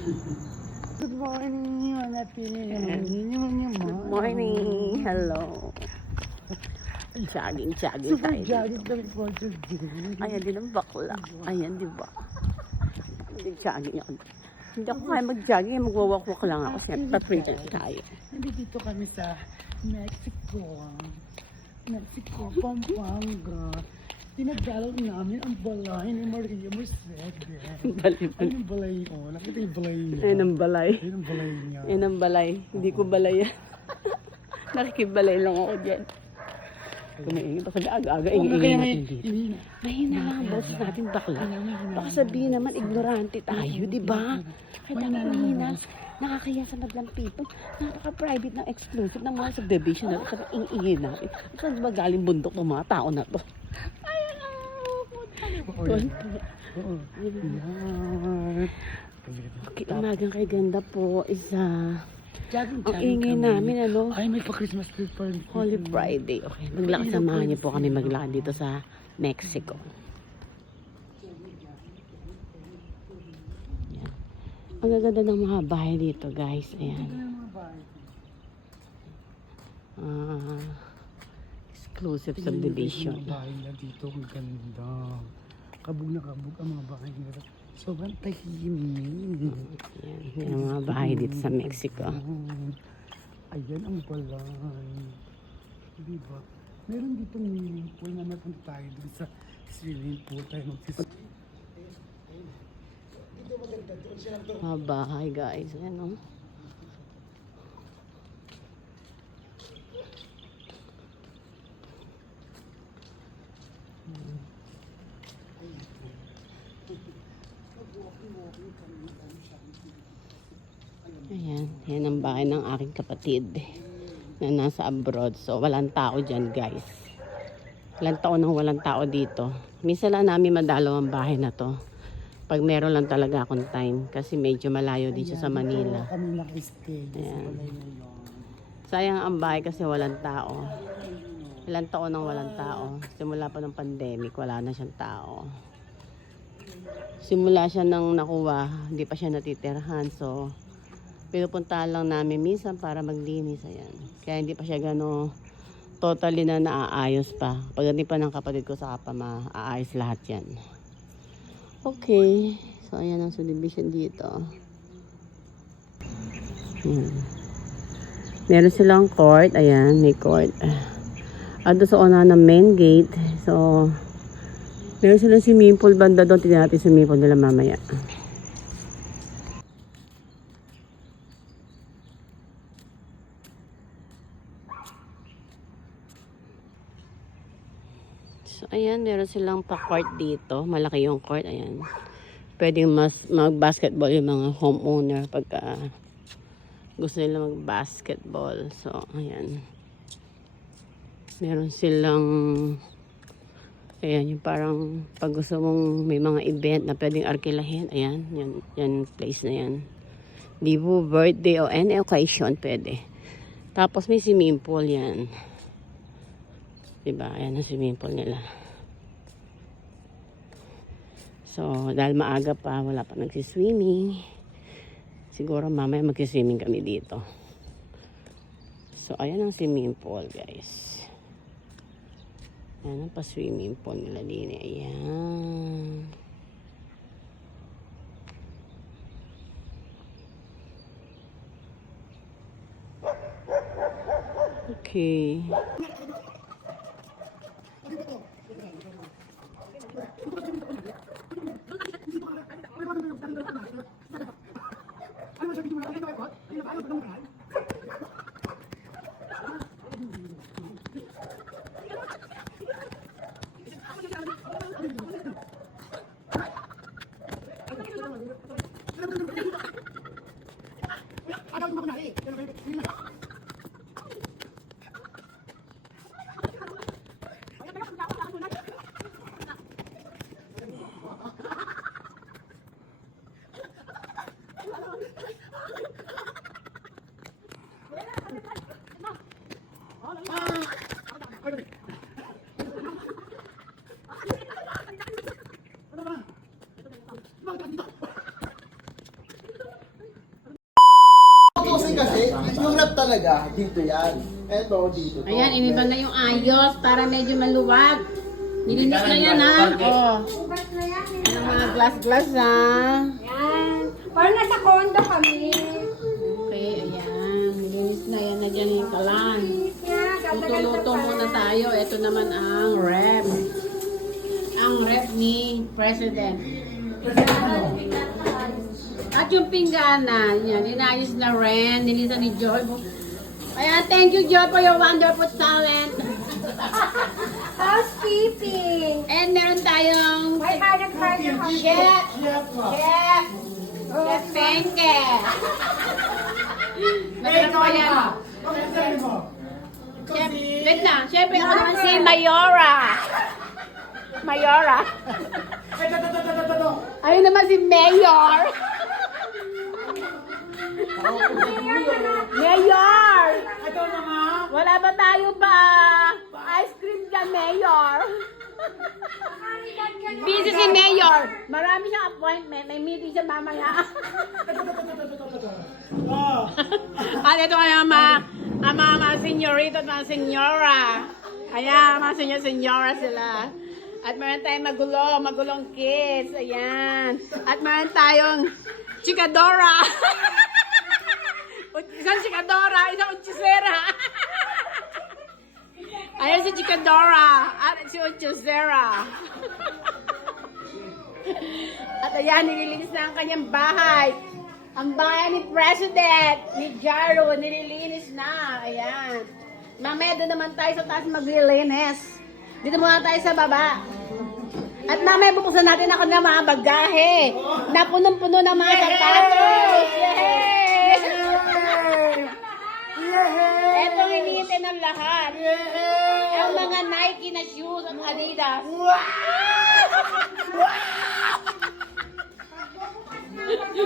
Good morning, mga Pinoy. Good morning. Hello. Jogging tayo Jogging dito. kami for today. Ayan din ang bakla. Ayan, di ba? Mag-jogging ako. Hindi ako kaya mag-jogging. Magwawak-wak lang ako. Kaya pa-freelance tayo. Nandito kami sa Mexico. Pampanga. Tinagdalaw namin ang balay ni Maria Mercedes. Ano yung balay ko? Nakita yung balay niya. Ayan ang balay. Ayun ang balay niya. Ayan ang balay. Hindi ko balay yan. Nakikibalay lang ako dyan. Kumaingin. Baka aga-aga ingin natin dito. Mahina lang ang boses natin bakla. Baka sabihin naman ignorante tayo, di ba? Kaya dapat mahina. Nakakaya sa madlang people. Napaka-private ng exclusive ng mga subdivision na ito. Ingin natin. Saan ba galing bundok ng mga tao na to? Ayan ang Oo. Yan. Okay, umagang kay ganda po. Isa. Jogging Ang ingay namin, ano? Ay, may pa-Christmas tree pa rin. Holy Friday. Okay, maglakad, samahan niyo po kami maglakad dito sa Mexico. Yan. Ang gaganda ng mga bahay dito, guys. Ayan. Exclusive subdivision. Ang bahay nila dito, ang ganda. Kabog na kabog ang mga bahay nila. Sobrang tahimik. Ayan, yan ang mga bahay dito sa Mexico. Ayan ang balay. Diba? Meron dito swimming pool na napunta tayo dun sa swimming pool. Tayo Mga bahay, guys. Ayan, oh. Ayan, yan ang bahay ng aking kapatid na nasa abroad. So, walang tao dyan, guys. Ilang taon nang walang tao dito. Minsan lang namin madalaw ang bahay na to. Pag meron lang talaga akong time. Kasi medyo malayo dito sa Manila. Kami nakistay sa Ayan. balay na yun. Sayang ang bahay kasi walang tao. Ilang taon nang walang tao. Simula pa ng pandemic, wala na siyang tao. Simula siya nang nakuha, hindi pa siya natitirhan. So, pinupuntahan lang namin minsan para maglinis. Ayan. Kaya hindi pa siya gano'n totally na naaayos pa. Pagdating pa ng kapatid ko sa kapa, maaayos lahat yan. Okay. So, ayan ang subdivision dito. Ayan. Meron silang court. Ayan, may court. At doon sa una ng main gate. So, meron silang swimming pool banda doon. Tignan natin swimming pool nila mamaya. So, ayan, meron silang pa-court dito. Malaki yung court, ayan. Pwedeng mag-basketball yung mga homeowner pagka gusto nila mag-basketball. So, ayan. Meron silang, ayan, yung parang pag gusto mong may mga event na pwedeng arkilahin, ayan, yan place na yan. Dibu, birthday o any occasion, pwede. Tapos may swimming pool yan. Diba? Ayan ang swimming pool nila. So, dahil maaga pa, wala pa nagsiswimming. Siguro mamaya magsiswimming kami dito. So, ayan ang swimming pool, guys. Ayan ang pa-swimming pool nila din. Ayan. Okay. talaga, dito yan. Eto, dito. to. Ayan, iniba na yung ayos para medyo maluwag. Nilinis na yan, ha? Oh. Ano mga glass-glass, ha? Yan. Parang nasa condo kami. Okay, ayan. Nilinis na yan na dyan yung kalan. Yeah, Luto-luto muna tayo. Ito naman ang rep. Ang rep ni President. At yung pinggana, yan, inayos na rin. Nilisan ni Joy. Ayan, thank you, Joy, for your wonderful talent. Housekeeping. And meron tayong May harap kami. chef. Chef. Chef Penke. Masarap pa yan. Chef, wait na. Siyempre ako naman si Mayora. Mayora. Ayun naman si Mayor. Mayor! Wala ba tayo ba? Ice cream dyan, Mayor. Busy si Mayor. Marami siyang appointment. May meeting siya mamaya. At ito kaya ang mga senyorito at mga senyora. Ayan, mga senyora sila. At meron tayong magulong kids. Ayan. At meron tayong chikadora. Isang chikadora, isang uchisera. Ayan si chikadora at si uchisera. At ayan, nililinis na ang kanyang bahay. Ang bahay ni President, ni Jaro, nililinis na. Ayan. Mamaya doon naman tayo sa taas maglilinis. Dito muna tayo sa baba. At mamaya bubuksan natin ako ng mga bagahe na punong-puno ng mga sapatos. Yay! Ito ang iniintay ng lahat. Ang mga Nike na shoes at Adidas.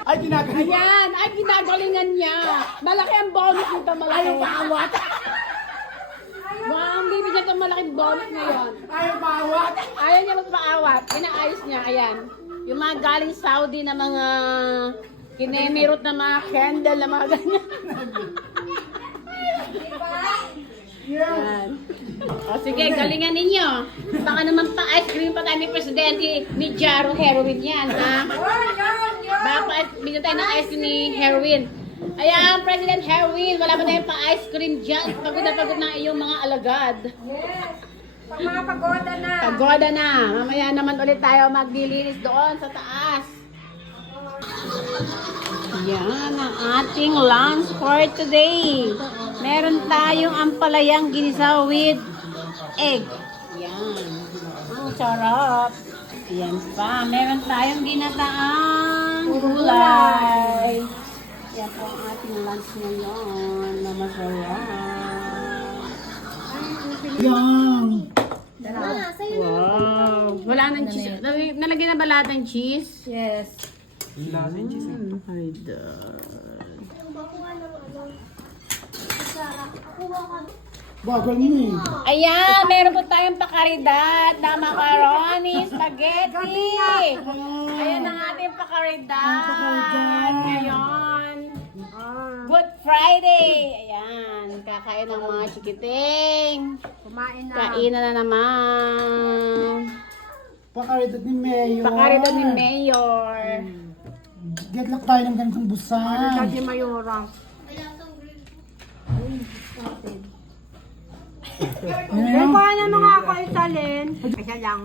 Ay, ginagaling. Ayan, ay ginagalingan niya. Malaki ang bonus nito, malaki. Ayaw paawat. Wow, ang bibi niya itong malaking bonus ngayon. Ayaw paawat. Ayaw niya magpaawat. Inaayos niya, ayan. Yung mga galing Saudi na mga kinemirot na mga candle na mga ganyan. Ayan. O sige, galingan ninyo. Baka naman pa ice cream pa tayo ni Presidente ni Jaro Heroin yan, ha? Baka pa bigyan tayo ng ice cream ni Heroin. Ayan, President Heroin, wala ba tayong pa-ice cream dyan? Pagod na iyong mga alagad. Yes. Pag mga pagoda na. Pagoda na. Mamaya naman ulit tayo maglilinis doon sa taas. Yan ang ating lunch for today. Meron tayong ampalayang ginisa with egg. Yan. Ang sarap. Yan pa. Meron tayong ginataang gulay. Yan po ang ating lunch ngayon na masarap. Yan. Wow. Wala nang cheese. Nalagyan na ba lahat ng cheese? Yes. Ay, Bagal mo eh. ayan, meron po tayong pakaridad na macaroni, spaghetti. Ayan ang ating pakaridad. Ngayon. Good Friday. Ayan, kakain ng mga chikiting. Kumain na. Kainan na naman. Pakaridad ni Mayor. Pakaridad ni Mayor. Get lang tayo ng ganitong busan. Daddy Mayora. Then ko na mga ako isalin. Isa lang.